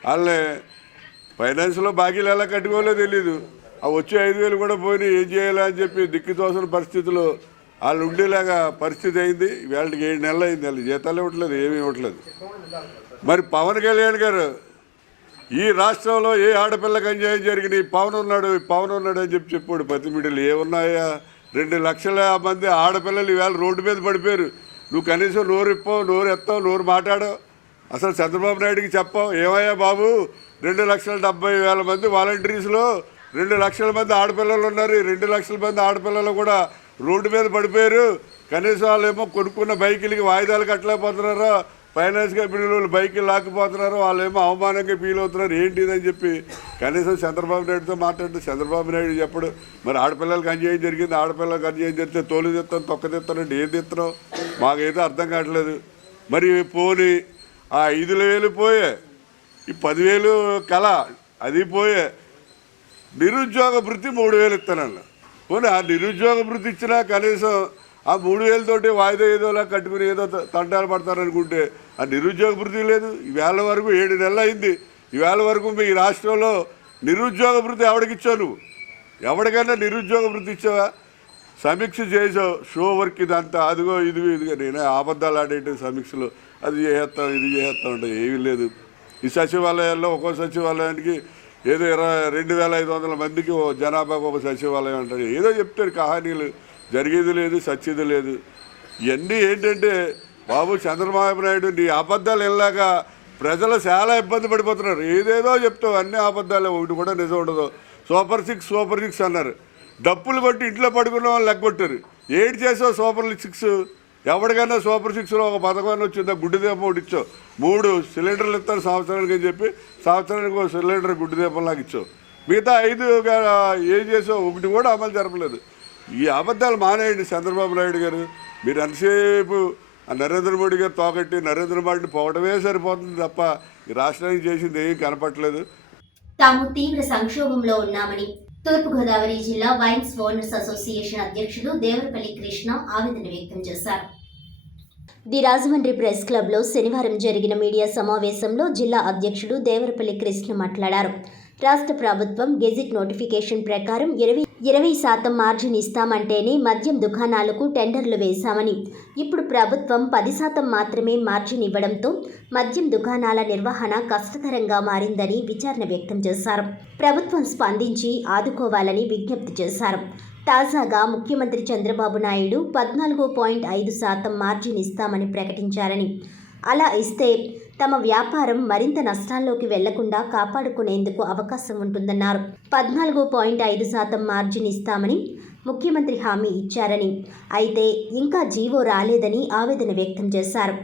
వాళ్ళే ఫైనాన్స్లో బాకీలు ఎలా కట్టుకోవాలో తెలీదు. ఆ వచ్చే 5,000 కూడా పోయి ఏం చేయాలా అని చెప్పి దిక్కుతోసిన పరిస్థితిలో వాళ్ళు ఉండేలాగా పరిస్థితి అయింది. వాళ్ళకి 7 నెలలు అయింది, వాళ్ళు జీతాలు ఇవ్వట్లేదు, ఏమీ ఇవ్వట్లేదు. మరి పవన్ కళ్యాణ్ గారు ఈ రాష్ట్రంలో ఏ ఆడపిల్లకి అన్యాయం జరిగింది, పవన్ ఉన్నాడు అని చెప్పాడు ప్రతి మీడియాలో. ఏమున్నాయా? 2 లక్షల మంది ఆడపిల్లలు ఈవేళ రోడ్డు మీద పడిపోయారు. నువ్వు కనీసం నోరు ఇప్పావు, నోరు ఎత్తావు, నోరు మాట్లాడావు. అసలు చంద్రబాబు నాయుడికి చెప్పావు, ఏమయ్యా బాబు 2,70,000 మంది వాలంటీర్స్లో 2 లక్షల మంది ఆడపిల్లలు ఉన్నారు. 2 లక్షల మంది ఆడపిల్లలు కూడా రోడ్డు మీద పడిపోయారు. కనీసం వాళ్ళేమో కొనుక్కున్న బైకులకి వాయిదాలు కట్టలేకపోతున్నారో, ఫైనాన్స్ కంపెనీలు బైకులు లాక్కుపోతున్నారు, వాళ్ళేమో అవమానంగా ఫీల్ అవుతున్నారు. ఏంటిదని చెప్పి కనీసం చంద్రబాబు నాయుడుతో మాట్లాడితే చంద్రబాబు నాయుడు చెప్పడు. మరి ఆడపిల్లలకి అన్యాయం జరిగింది, ఆడపిల్లలకి అన్యాయం జరిగితే తోలు తెస్తాను, తొక్క తెస్తానంటే ఏం తెస్తున్నావు మాకైతే అర్థం కావట్లేదు. మరి పోనీ ఆ 5,000 పోయే, ఈ 10,000 కళ అది పోయే. నిరుద్యోగ భృతి 3,000 ఇస్తానన్న. పోనీ ఆ నిరుద్యోగ భృతి ఇచ్చినా కనీసం ఆ 3,000 తోటి వాయిదా ఏదోలా కట్టుకుని ఏదో తంటాలు పడతారనుకుంటే ఆ నిరుద్యోగ భృతి లేదు. ఈవేళ వరకు 7 నెలలు అయింది. ఈవేళ వరకు మీ రాష్ట్రంలో నిరుద్యోగ భృతి ఎవడికిచ్చావు? నువ్వు ఎవరికైనా నిరుద్యోగ భృతి ఇచ్చావా? సమీక్ష చేసావు, షో వర్క్ ఇదంతా, అదిగో ఇదిగో నేనే అబద్ధాలు ఆడేటి సమీక్షలో అది చేస్తాం ఇది చేస్తాం అంటే ఏమీ లేదు. ఈ సచివాలయాల్లో ఒక్కో సచివాలయానికి ఏదో 2,500 మందికి జనాభాకు ఒక సచివాలయం అంటారు. ఏదో చెప్తారు కహానీలు, జరిగేది లేదు, సచ్చేది లేదు. ఇవన్నీ ఏంటంటే బాబు చంద్రబాబు నాయుడు నీ అబద్ధాలు వెళ్ళాక ప్రజలు చాలా ఇబ్బంది పడిపోతున్నారు. ఏదేదో చెప్తావు, అన్ని అబద్ధాలే, ఒకటి కూడా నిజం ఉండదు. సూపర్ సిక్స్ అన్నారు. డప్పులు కొట్టి ఇంట్లో పడుకున్న వాళ్ళు లెక్కొట్టారు. ఏడు చేసావు సూపర్ 6? ఎవరికైనా సూపర్ 6లో ఒక పథకం వచ్చిందా? గుడ్డి దీపం ఒకటి ఇచ్చావు. 3 సిలిండర్లు ఇస్తారు సంవత్సరానికి అని చెప్పి సంవత్సరానికి ఒక సిలిండర్ గుడ్డి దీపం లాగా ఇచ్చావు. మిగతా 5 ఏం చేసో ఒకటి కూడా అమలు జరపలేదు. ఈ అబద్ధాలు మానేయండి చంద్రబాబు నాయుడు గారు. మీరు ఎంతసేపు నరేంద్ర మోడీ గారు తోకట్టి నరేంద్ర మోడీని పోవడమే సరిపోతుంది తప్ప ఈ రాష్ట్రానికి చేసింది ఏం కనపట్లేదు. తాము తీవ్ర సంక్షోభంలో ఉన్నామని తూర్పుగోదావరి జిల్లా వైన్స్ ఓనర్స్ అసోసియేషన్ అధ్యక్షుడు దేవరపల్లి కృష్ణ ఆవేదన వ్యక్తం చేశారు. ది రాజమండ్రి ప్రెస్ క్లబ్లో శనివారం జరిగిన మీడియా సమావేశంలో జిల్లా అధ్యక్షుడు దేవరపల్లి కృష్ణ మాట్లాడారు. రాష్ట్ర ప్రభుత్వం గెజిట్ నోటిఫికేషన్ ప్రకారం 20% మార్జిన్ ఇస్తామంటేనే మద్యం దుకాణాలకు టెండర్లు వేశామని, ఇప్పుడు ప్రభుత్వం 10% మాత్రమే మార్జిన్ ఇవ్వడంతో మద్యం దుకాణాల నిర్వహణ కష్టతరంగా మారిందని విచారణ వ్యక్తం చేశారు. ప్రభుత్వం స్పందించి ఆదుకోవాలని విజ్ఞప్తి చేశారు. తాజాగా ముఖ్యమంత్రి చంద్రబాబు నాయుడు 14.5% మార్జిన్ ఇస్తామని ప్రకటించారని, అలా ఇస్తే తమ వ్యాపారం మరింత నష్టాల్లోకి వెళ్లకుండా కాపాడుకునేందుకు అవకాశం ఉంటుందన్నారు. 14.5% మార్జిన్ ఇస్తామని ముఖ్యమంత్రి హామీ ఇచ్చారని, అయితే ఇంకా జీవో రాలేదని ఆవేదన వ్యక్తం చేశారు.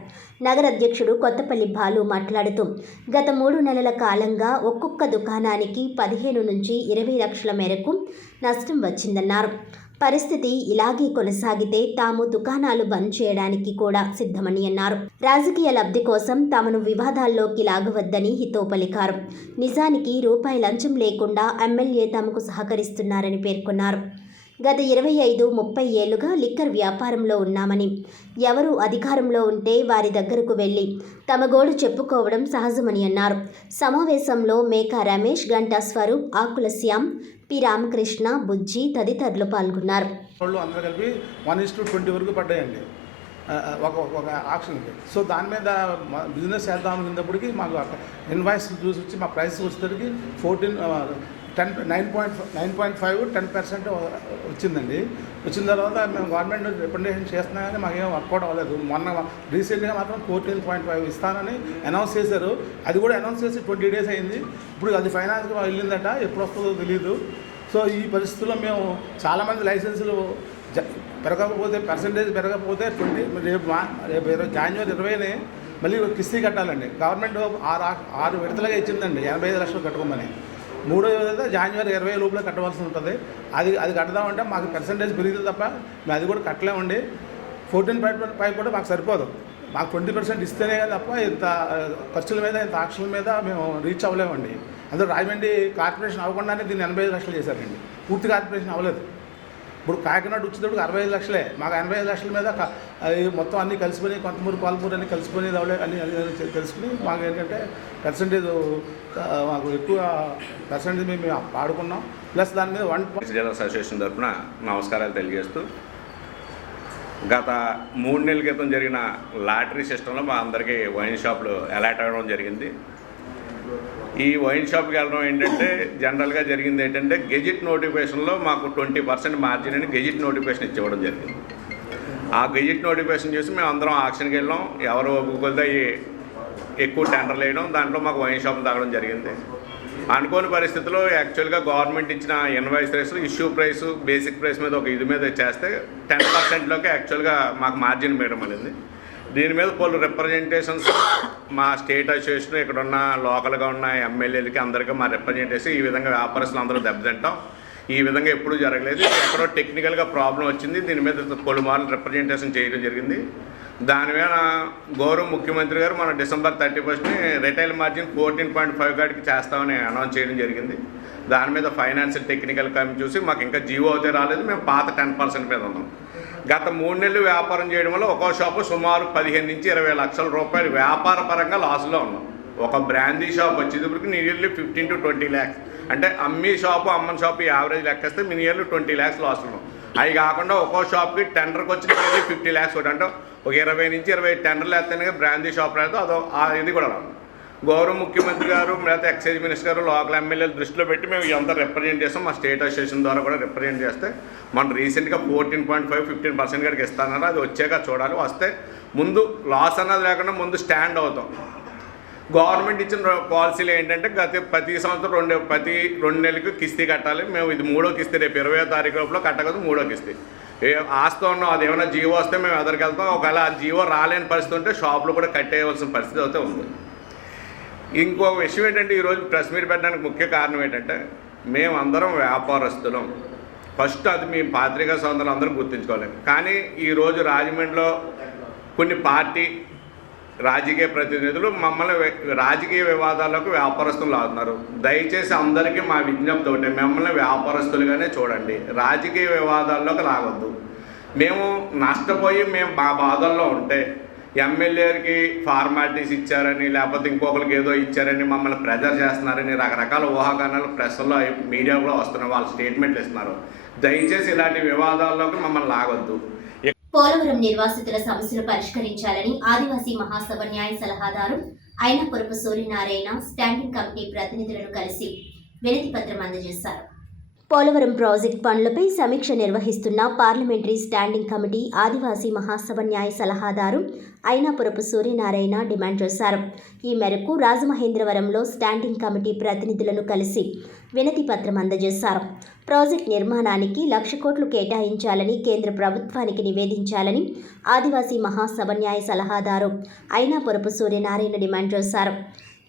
నగర అధ్యక్షుడు కొత్తపల్లి బాలు మాట్లాడుతూ, గత 3 నెలల కాలంగా ఒక్కొక్క దుకాణానికి 15 నుంచి 20 లక్షల మేరకు నష్టం వచ్చిందన్నారు. పరిస్థితి ఇలాగే కొనసాగితే తాము దుకాణాలు బంద్ చేయడానికి కూడా సిద్ధమని అన్నారు. రాజకీయ లబ్ధి కోసం తమను వివాదాల్లోకి లాగవద్దని హితవు పలికారు. నిజానికి రూపాయి లంచం లేకుండా ఎమ్మెల్యే తమకు సహకరిస్తున్నారని పేర్కొన్నారు. గత 25-30 ఏళ్లుగా లిక్కర్ వ్యాపారంలో ఉన్నామని, ఎవరు అధికారంలో ఉంటే వారి దగ్గరకు వెళ్లి తమ గోడు చెప్పుకోవడం సహజమని అన్నారు. సమావేశంలో మేకా రమేష్, గంటా స్వరూప్, ఆకుల శ్యామ్, పి రామకృష్ణ, బుజ్జి తదితరులు పాల్గొన్నారు. అందరూ కలిపి 1:20 వరకు పడ్డాయండి ఒక ఆక్షన్కి. సో దాని మీద బిజినెస్ చేద్దాం అనుకున్నప్పటికీ మాకు ఇన్వాయిస్ చూసి వచ్చి మా ప్రైస్ వచ్చేసరికి 9.5 10% వచ్చిందండి. వచ్చిన తర్వాత మేము గవర్నమెంట్ రిప్రజెంటేషన్ చేస్తున్నాం కానీ మాకేం వర్కౌట్ అవ్వలేదు. మొన్న రీసెంట్గా మాత్రం 14.5 ఇస్తానని అనౌన్స్ చేశారు. అది కూడా అనౌన్స్ చేసి 20 days అయింది. ఇప్పుడు అది ఫైనాన్స్కి వెళ్ళిందట, ఎప్పుడు వస్తుందో తెలియదు. సో ఈ పరిస్థితుల్లో మేము చాలామంది లైసెన్సులు పెరగకపోతే, పర్సంటేజ్ పెరగకపోతే రేపు January 20 మళ్ళీ కిస్తీ కట్టాలండి. గవర్నమెంట్ 6 విడతలుగా ఇచ్చిందండి 85 లక్షలు కట్టుకోమని. 3వ విడత January 20 లోపల కట్టవలసి ఉంటుంది. అది కట్టదామంటే మాకు పర్సంటేజ్ పెరిగితే తప్ప మేము అది కూడా కట్టలేమండి. 14.5 కూడా మాకు సరిపోదు. మాకు 20% ఇస్తేనే తప్ప ఇంత ఖర్చుల మీద, ఇంత ఆక్షన్ల మీద మేము రీచ్ అవ్వలేమండి. అందులో రాజమండ్రి కార్పొరేషన్ అవ్వకుండానే దీన్ని 85 లక్షలు చేశారండి. పూర్తి కార్పొరేషన్ అవ్వలేదు. ఇప్పుడు కాకినాడ వచ్చేటప్పుడు 65 లక్షలే. మాకు 85 లక్షల మీద మొత్తం అన్నీ కలిసిపోయి, కొంతమూరు పాలమూరు అన్నీ కలిసిపోయి అన్ని తెలుసుకుని మాకు ఏంటంటే పర్సంటేజ్ మాకు ఎక్కువ పర్సంటేజ్ మేము ఆడుకున్నాం. ప్లస్ దాని మీద జనరల్ అసోసియేషన్ తరఫున నమస్కారాలు తెలియజేస్తూ, గత 3 నెలల క్రితం జరిగిన లాటరీ సిస్టంలో మా అందరికీ వైన్ షాపులు అలాట్ అవ్వడం జరిగింది. ఈ వైన్ షాప్కి వెళ్ళడం ఏంటంటే జనరల్గా జరిగింది ఏంటంటే గెజిట్ నోటిఫికేషన్లో మాకు 20% మార్జిన్ అని గెజిట్ నోటిఫికేషన్ ఇచ్చివ్వడం జరిగింది. ఆ గెజిట్ నోటిఫికేషన్ చేసి మేము అందరం ఆక్షన్కి వెళ్ళాం. ఎవరు ఒప్పుకొద్దా ఎక్కువ టెండర్లు వేయడం, దాంట్లో మాకు వైన్ షాపులు తాగడం జరిగింది. అనుకోని పరిస్థితుల్లో యాక్చువల్గా గవర్నమెంట్ ఇచ్చిన invoice price, issue price, basic price మీద ఒక ఇది మీద చేస్తే 10%లోకి యాక్చువల్గా మాకు మార్జిన్ వేయడం అనేది. దీని మీద పలు రిప్రజెంటేషన్స్ మా స్టేట్ అసోసియేషన్, ఇక్కడ ఉన్న లోకల్గా ఉన్న ఎమ్మెల్యేలకి అందరికీ మా రిప్రజెంటేషన్, ఈ విధంగా వ్యాపారస్తులు అందరూ దెబ్బతింటాం, ఈ విధంగా ఎప్పుడు జరగలేదు, ఎక్కడో టెక్నికల్గా ప్రాబ్లం వచ్చింది, దీని మీద పలుమార్లు రిప్రజెంటేషన్ చేయడం జరిగింది. దాని మీద గౌరవ ముఖ్యమంత్రి గారు మన December 31 రిటైల్ మార్జిన్ 14.5 కాడికి చేస్తామని అనౌన్స్ చేయడం జరిగింది. దాని మీద ఫైనాన్షియల్ టెక్నికల్ కమిటీ చూసి మాకు ఇంకా జీవో అయితే రాలేదు, మేము పాత 10% మీద ఉన్నాం. గత 3 నెలలు వ్యాపారం చేయడం వల్ల ఒక్కో షాపు సుమారు 15 నుంచి 20 లక్షల రూపాయలు వ్యాపార పరంగా లాస్లో ఉన్నాం. ఒక బ్రాందీ షాప్ వచ్చేటప్పటికి నియర్లీ 15 to 20 lakhs, అంటే అమ్మని షాపు యావరేజ్ లెక్కేస్తే నియర్లీ 20 lakhs లాస్ ఉన్నాం. అవి కాకుండా ఒక్కో షాప్కి టెండర్కి వచ్చి నియర్లీ 50 lakhs కూడా, అంటే ఒక 20 నుంచి 20 టెండర్లు వేస్తేనే బ్రాందీ షాప్ అయితే అదో ఇది కూడా రాదు. గౌరవ ముఖ్యమంత్రి గారు, లేకపోతే ఎక్సైజ్ మినిస్టర్ గారు, లోకల్ ఎమ్మెల్యేలు దృష్టిలో పెట్టి మేము ఇదంతా రిప్రజెంట్ చేస్తాం. మా స్టేట్ అసోసియేషన్ ద్వారా కూడా రిప్రజెంట్ చేస్తే మనం రీసెంట్గా 14.5-15% కాడికి ఇస్తానన్నారు. అది వచ్చాక చూడాలి. వస్తే ముందు లాస్ అన్నది లేకుండా ముందు స్టాండ్ అవుతాం. గవర్నమెంట్ ఇచ్చిన పాలసీలు ఏంటంటే ప్రతి సంవత్సరం ప్రతి 2 నెలలకు కిస్తీ కట్టాలి. మేము ఇది 3వ కిస్తీ, రేపు 20వ తారీఖు లోపల కట్టకదు 3వ కిస్తీ. ఆస్తి ఉన్నాం, అది ఏమైనా జీవో వస్తే మేము ఎదరికి వెళ్తాం. ఒకవేళ ఆ జీవో రాలేని పరిస్థితి ఉంటే షాపులు కూడా కట్టేయవలసిన పరిస్థితి అయితే ఉంది. ఇంకో విషయం ఏంటంటే ఈరోజు ప్రెస్ మీట్ పెట్టడానికి ముఖ్య కారణం ఏంటంటే మేమందరం వ్యాపారస్తులం. ఫస్ట్ అది మీ పాత్రికా సోదరులు అందరం గుర్తుంచుకోవాలి. కానీ ఈరోజు రాజమండ్రిలో కొన్ని పార్టీ రాజకీయ ప్రతినిధులు మమ్మల్ని రాజకీయ వివాదాలకు వ్యాపారస్తులు అవుతున్నారు. దయచేసి అందరికీ మా విజ్ఞప్తి ఒకటి, మిమ్మల్ని వ్యాపారస్తులుగానే చూడండి, రాజకీయ వివాదాల్లోకి రావద్దు. మేము నష్టపోయి మేము మా బాధల్లో ఉంటే ఎమ్మెల్యేకి ఫార్మాలిటీస్ ఇచ్చారని లేకపోతే ఇంకొకరికి ఏదో ఇచ్చారని మమ్మల్ని ప్రెజర్ చేస్తున్నారని రకరకాల ఊహాగానాలు ప్రెస్లో మీడియాలో వస్తున్నాయి, వాళ్ళు స్టేట్మెంట్లు ఇస్తున్నారు. దయచేసి ఇలాంటి వివాదాల్లోకి మమ్మల్ని లాగొద్దు. పోలవరం నిర్వాసితుల సమస్యలు పరిష్కరించాలని ఆదివాసీ మహాసభ న్యాయ సలహాదారు అయినపురపు సూర్యనారాయణ స్టాండింగ్ కమిటీ ప్రతినిధులను కలిసి వినతి పత్రం అందజేశారు. పోలవరం ప్రాజెక్టు పనులపై సమీక్ష నిర్వహిస్తున్న పార్లమెంటరీ స్టాండింగ్ కమిటీ ఆదివాసీ మహాసభ న్యాయ సలహాదారు అయినపురపు సూర్యనారాయణ డిమాండ్ చేశారు. ఈ మేరకు రాజమహేంద్రవరంలో స్టాండింగ్ కమిటీ ప్రతినిధులను కలిసి వినతి పత్రం అందజేశారు. ప్రాజెక్టు నిర్మాణానికి 1,00,000 కోట్లు కేటాయించాలని కేంద్ర ప్రభుత్వానికి నివేదించాలని ఆదివాసీ మహాసభ న్యాయ సలహాదారు అయినపురపు సూర్యనారాయణ డిమాండ్ చేశారు.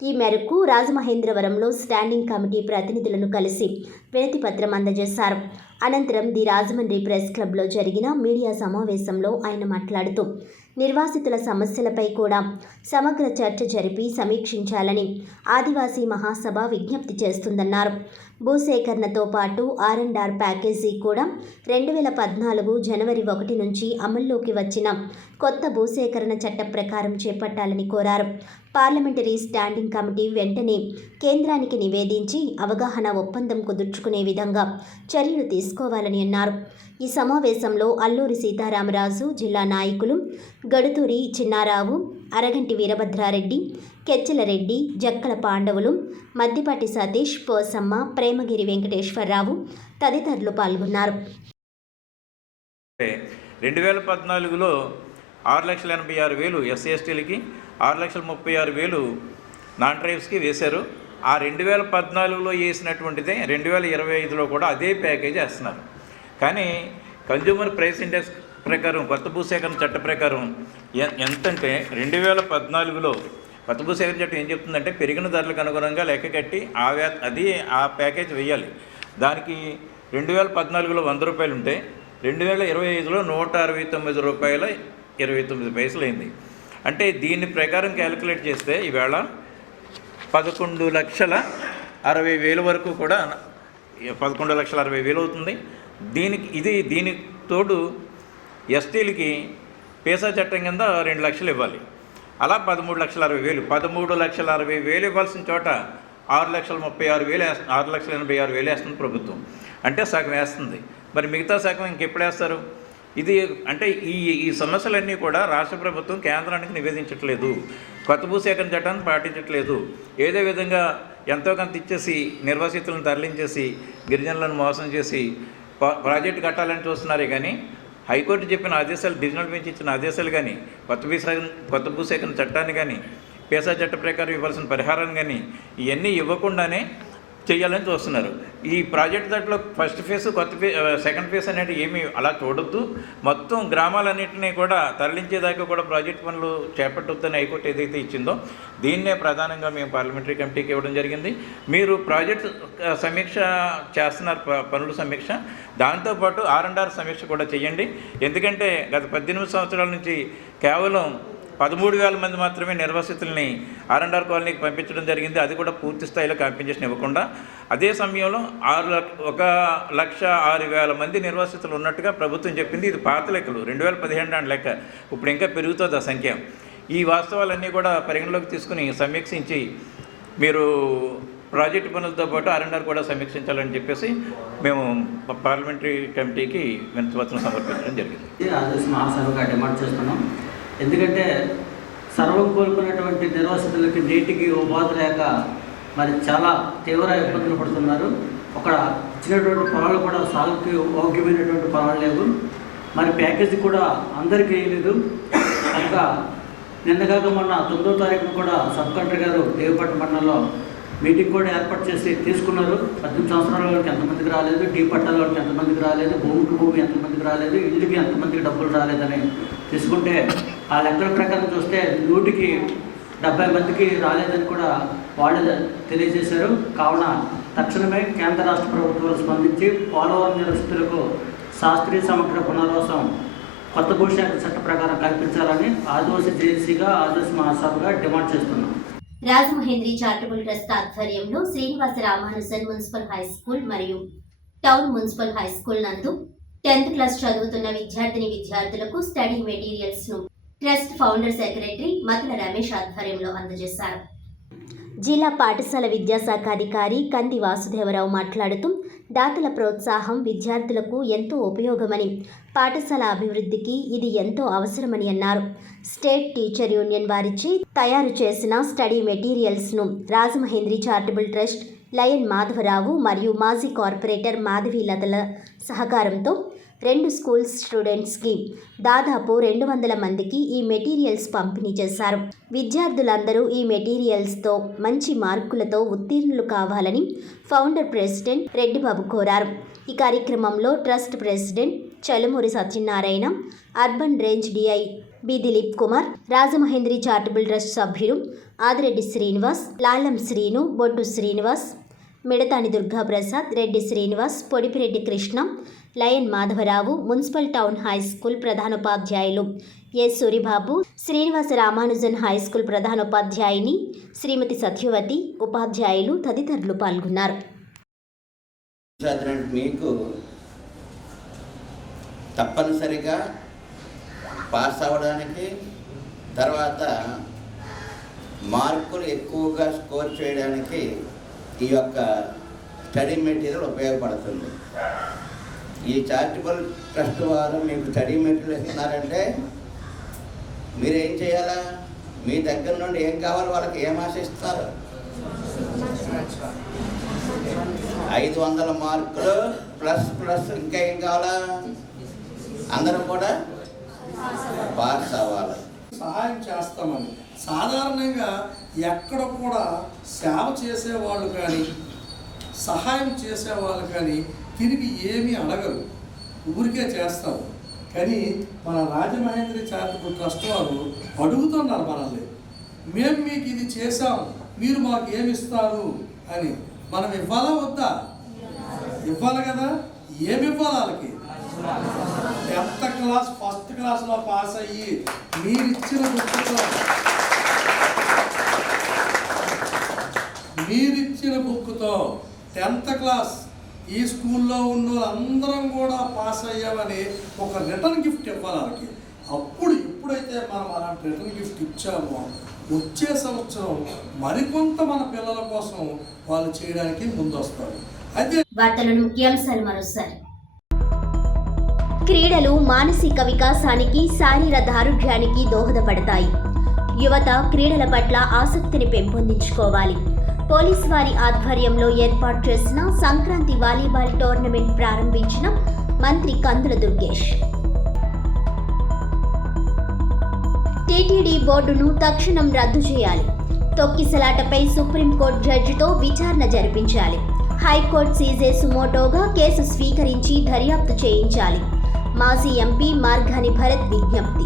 ఈ మేరకు రాజమహేంద్రవరంలో స్టాండింగ్ కమిటీ ప్రతినిధులను కలిసి వినతి పత్రం అందజేశారు. అనంతరం ది రాజమండ్రి ప్రెస్ క్లబ్లో జరిగిన మీడియా సమావేశంలో ఆయన మాట్లాడుతూ నిర్వాసితుల సమస్యలపై కూడా సమగ్ర చర్చ జరిపి సమీక్షించాలని ఆదివాసీ మహాసభ విజ్ఞప్తి చేస్తుందన్నారు. భూసేకరణతో పాటు R&R ప్యాకేజీ కూడా 2014 జనవరి 1 నుంచి అమల్లోకి వచ్చిన కొత్త భూసేకరణ చట్ట ప్రకారం చేపట్టాలని కోరారు. పార్లమెంటరీ స్టాండింగ్ కమిటీ వెంటనే కేంద్రానికి నివేదించి అవగాహన ఒప్పందం కుదుర్చుకునే విధంగా చర్యలు తీసుకోవాలని అన్నారు. ఈ సమావేశంలో అల్లూరి సీతారామరాజు, జిల్లా నాయకులు గడుతూరి చిన్నారావు, అరగంటి వీరభద్రారెడ్డి, కెచ్చలరెడ్డి, జక్కల పాండవులు, మద్దిపాటి సతీష్, పోసమ్మ, ప్రేమగిరి వెంకటేశ్వరరావు తదితరులు పాల్గొన్నారు. 2014లో 6,86,000 SC/STలకి, 6,36,000 నాన్ ట్రైబ్స్కి వేశారు. ఆ 2014లో వేసినటువంటిదే 2025లో కూడా అదే ప్యాకేజ్ వేస్తున్నారు. కానీ కన్జ్యూమర్ ప్రైస్ ఇండెక్స్ ప్రకారం కొత్త భూసేకరణ చట్ట ప్రకారం ఎంతంటే 2014లో కొత్త భూసేకరణ చట్టం ఏం చెప్తుందంటే పెరిగిన ధరలకు అనుగుణంగా లెక్క కట్టి ఆ ప్యాకేజ్ వేయాలి. దానికి 2014లో 100 రూపాయలు ఉంటే 2025లో 169 రూపాయల 29 పైసలు అయింది. అంటే దీని ప్రకారం క్యాలిక్యులేట్ చేస్తే ఈవేళ 11,60,000 వరకు కూడా 11,60,000 అవుతుంది. దీనికి తోడు ఎస్టీలకి పేసా చట్టం కింద 2 లక్షలు ఇవ్వాలి. అలా 13,60,000 13,60,000 ఇవ్వాల్సిన చోట 6,36,000 6,86,000 వేస్తుంది ప్రభుత్వం. అంటే సగం వేస్తుంది. మరి మిగతా సగం ఇంకెప్పుడు వేస్తారు? ఇది అంటే ఈ సమస్యలన్నీ కూడా రాష్ట్ర ప్రభుత్వం కేంద్రానికి నివేదించట్లేదు, కొత్త భూసేకరణ చట్టాన్ని పాటించట్లేదు. ఏదో విధంగా ఎంతో కొంత ఇచ్చేసి నిర్వాసితులను తరలించేసి గిరిజనులను మోసం చేసి ప్రాజెక్టు కట్టాలని చూస్తున్నారే కానీ హైకోర్టు చెప్పిన ఆదేశాలు, డివిజనల్ బెంచ్ ఇచ్చిన ఆదేశాలు కానీ, కొత్త భూసేకరణ చట్టాన్ని కానీ, పేసా చట్ట ప్రకారం ఇవ్వాల్సిన పరిహారాన్ని కానీ ఇవన్నీ ఇవ్వకుండానే చేయాలని చూస్తున్నారు. ఈ ప్రాజెక్ట్ దాంట్లో ఫస్ట్ ఫేజ్ సెకండ్ ఫేజ్ అనేది ఏమీ అలా చూడొద్దు. మొత్తం గ్రామాలన్నింటినీ కూడా తరలించేదాకా కూడా ప్రాజెక్ట్ పనులు చేపట్టొద్దని హైకోర్టు ఏదైతే ఇచ్చిందో దీన్నే ప్రధానంగా మేము పార్లమెంటరీ కమిటీకి ఇవ్వడం జరిగింది. మీరు ప్రాజెక్ట్ సమీక్ష చేస్తున్నారు, పనుల సమీక్ష, దాంతోపాటు R&R సమీక్ష కూడా చేయండి. ఎందుకంటే గత 18 సంవత్సరాల నుంచి కేవలం 13,000 మంది మాత్రమే నిర్వాసితుల్ని R&R కాలనీకి పంపించడం జరిగింది. అది కూడా పూర్తి స్థాయిలో కాంపెన్సేషన్ ఇవ్వకుండా. అదే సమయంలో 1,06,000 మంది నిర్వాసితులు ఉన్నట్టుగా ప్రభుత్వం చెప్పింది. ఇది పాత లెక్కలు, 2017 నాటి లెక్క. ఇప్పుడు ఇంకా పెరుగుతుంది ఆ సంఖ్య. ఈ వాస్తవాలన్నీ కూడా పరిగణలోకి తీసుకుని సమీక్షించి మీరు ప్రాజెక్టు పనులతో పాటు R&R కూడా సమీక్షించాలని చెప్పేసి మేము పార్లమెంటరీ కమిటీకి వినతిపత్రం సమర్పించడం జరిగింది. ఆదివాసీ మహాసభగా డిమాండ్ చేస్తున్నాం. ఎందుకంటే సర్వం కోల్పోయినటువంటి నిర్వాసితులకి నీటికి ఉపాధి లేక మరి చాలా తీవ్ర ఇబ్బందులు పడుతున్నారు. అక్కడ ఇచ్చినటువంటి పొలాలు కూడా సాగుకి యోగ్యమైనటువంటి పొలాలు లేవు. మరి ప్యాకేజీ కూడా అందరికీ లేదు. కనుక నిన్నగాక మొన్న 9వ తారీఖున కూడా సబ్ కలెక్టర్ గారు దేవపట్నం మండలంలో మీటింగ్ కూడా ఏర్పాటు చేసి తీసుకున్నారు. 18 సంవత్సరాల వాళ్ళకి ఎంతమందికి రాలేదు, డీ పట్టాల వాళ్ళకి ఎంతమందికి రాలేదు, భూమి ఎంతమందికి రాలేదు, ఇల్లుకి ఎంతమందికి డబ్బులు రాలేదని తీసుకుంటే ఆ లెక్కల ప్రకారం చూస్తే 170 మందికి రాలేదని కూడా వాళ్ళు తెలియజేశారు. కావున తక్షణమే కేంద్ర రాష్ట్ర ప్రభుత్వాలు స్పందించి పోలవరం నిరసితులకు శాస్త్రీయ సమగ్ర పునరావాసం కొత్త భూశాఖ చట్ట ప్రకారం కల్పించాలని ఆదివాసీ జేఏసీగా ఆదివాసీ మహాసభగా డిమాండ్ చేస్తున్నాం. రాజమహేంద్రి చారిటబుల్ ట్రస్ట్ ఆధ్వర్యంలో Srinivasa Ramanujan municipal high school మరియు టౌన్ మున్సిపల్ హై స్కూల్ నందు 10th క్లాస్ చదువుతున్న విద్యార్థులకు స్టడీ మెటీరియల్స్ ను ట్రస్ట్ ఫౌండర్ సెక్రటరీ మతుల రమేష్ ఆధ్వర్యంలో అందజేశారు. జిల్లా పాఠశాల విద్యాశాఖ అధికారి కంది వాసుదేవరావు మాట్లాడుతూ దాతల ప్రోత్సాహం విద్యార్థులకు ఎంతో ఉపయోగమని, పాఠశాల అభివృద్ధికి ఇది ఎంతో అవసరమని అన్నారు. స్టేట్ టీచర్ యూనియన్ వారిచే తయారు చేసిన స్టడీ మెటీరియల్స్ను Rajamahendri charitable trust lion Madhavarao మరియు మాజీ కార్పొరేటర్ మాధవీలతల సహకారంతో 2 స్కూల్స్ స్టూడెంట్స్కి దాదాపు 200 మందికి ఈ మెటీరియల్స్ పంపిణీ చేశారు. విద్యార్థులందరూ ఈ మెటీరియల్స్తో మంచి మార్కులతో ఉత్తీర్ణులు కావాలని ఫౌండర్ ప్రెసిడెంట్ రెడ్డిబాబు కోరారు. ఈ కార్యక్రమంలో trust president Chalumuri Satyanarayana, urban range DI B Dileep Kumar, Rajamahendri charitable trust సభ్యులు Adireddy Srinivas, Lalam Srinu, Boddu Srinivas, Midatani Durgaprasad, Reddy Srinivas, Podipireddy Krishna, lion Madhavarao, municipal town high school ప్రధానోపాధ్యాయులు A Suribabu, Srinivasa Ramanujan high school ప్రధానోపాధ్యాయుని శ్రీమతి సత్యవతి, ఉపాధ్యాయులు తదితరులు పాల్గొన్నారు. మీకు తప్పనిసరిగా పాస్ అవ్వడానికి, తర్వాత మార్కులు ఎక్కువగా స్కోర్ చేయడానికి ఈ యొక్క స్టడీ మెటీరియల్ ఉపయోగపడుతుంది. ఈ చారిటబుల్ ట్రస్ట్ వారు మీకు స్టడీ మెటీరియల్ ఇస్తున్నారంటే మీరేం చేయాలా? మీ దగ్గర నుండి ఏం కావాలి, వాళ్ళకి ఏం ఆశిస్తారు? 500 మార్కులు ప్లస్ ఇంకా ఏం కావాలా? అందరూ కూడా పాస్ అవ్వాలి. సహాయం చేస్తామని సాధారణంగా ఎక్కడ కూడా సేవ చేసేవాళ్ళు కానీ సహాయం చేసేవాళ్ళు కానీ తిరిగి ఏమీ అడగరు, ఊరికే చేస్తారు. కానీ మన రాజమహేంద్రి చారిటబుల్ ట్రస్ట్ వారు అడుగుతున్నారు మనల్ని, మేము మీకు ఇది చేసాం, మీరు మాకు ఏమి ఇస్తారు అని. మనం ఇవ్వాలా వద్దా? ఇవ్వాలి కదా. ఏమి ఇవ్వాలి వాళ్ళకి? 10th క్లాస్ ఫస్ట్ క్లాస్లో పాస్ అయ్యి మీరిచ్చిన బుక్తో 10th క్లాస్ ఈ స్కూల్లో ఉన్న అందరం కూడా పాస్ అయ్యామని ఒక రిటర్న్ గిఫ్ట్ ఇవ్వాలి వాళ్ళకి. ఎప్పుడైతే మనం అలాంటి రిటర్న్ గిఫ్ట్ ఇచ్చామో వచ్చే సంవత్సరం మరికొంత మన పిల్లల కోసం వాళ్ళు చేయడానికి ముందొస్తారు. అయితే వార్తలను ముఖ్యాంశాలు మరోసారి. క్రీడలు మానసిక వికాసానికి, శారీర దారుఢ్యానికి దోహదపడతాయి. యువత క్రీడల పట్ల ఆసక్తిని పెంపొందించుకోవాలి. పోలీస్ వారి ఆధ్వర్యంలో ఏర్పాటు చేసిన సంక్రాంతి వాలీబాల్ టోర్నమెంట్ ప్రారంభించిన మంత్రి కందుల దుర్గేష్. టీటీడీ బోర్డును తక్షణం రద్దు చేయాలి. తొక్కిసలాటపై సుప్రీంకోర్టు జడ్జితో విచారణ జరిపించాలి. హైకోర్టు సీజే సుమోటోగా కేసు స్వీకరించి దర్యాప్తు చేయించాలి. మాజీ ఎంపీ మార్గాని భరత్ విజ్ఞప్తి.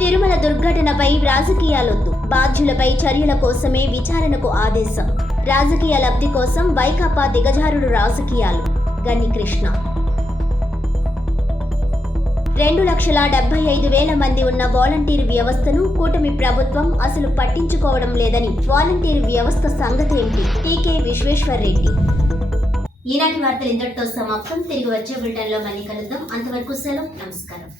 తిరుమల దుర్ఘటనపై రాజకీయాలొద్దు, బాధ్యులపై చర్యల కోసమే విచారణకు ఆదేశం. రాజకీయ లబ్ధి కోసం వైకాపా దిగజారుడు రాజకీయాలు. గన్ని కృష్ణ. 2,75,000 మంది ఉన్న వాలంటీర్ వ్యవస్థను కూటమి ప్రభుత్వం అసలు పట్టించుకోవడం లేదని వాలంటీర్ వ్యవస్థ సంగతేంటి? టీకే విశ్వేశ్వర్ రెడ్డి. ఈనాటి వార్తలు ఇంతటితో సమాప్తం. తిరిగి వచ్చే బులెటిన్లో మళ్ళీ కలుద్దాం. అంతవరకు సెలవు. నమస్కారం.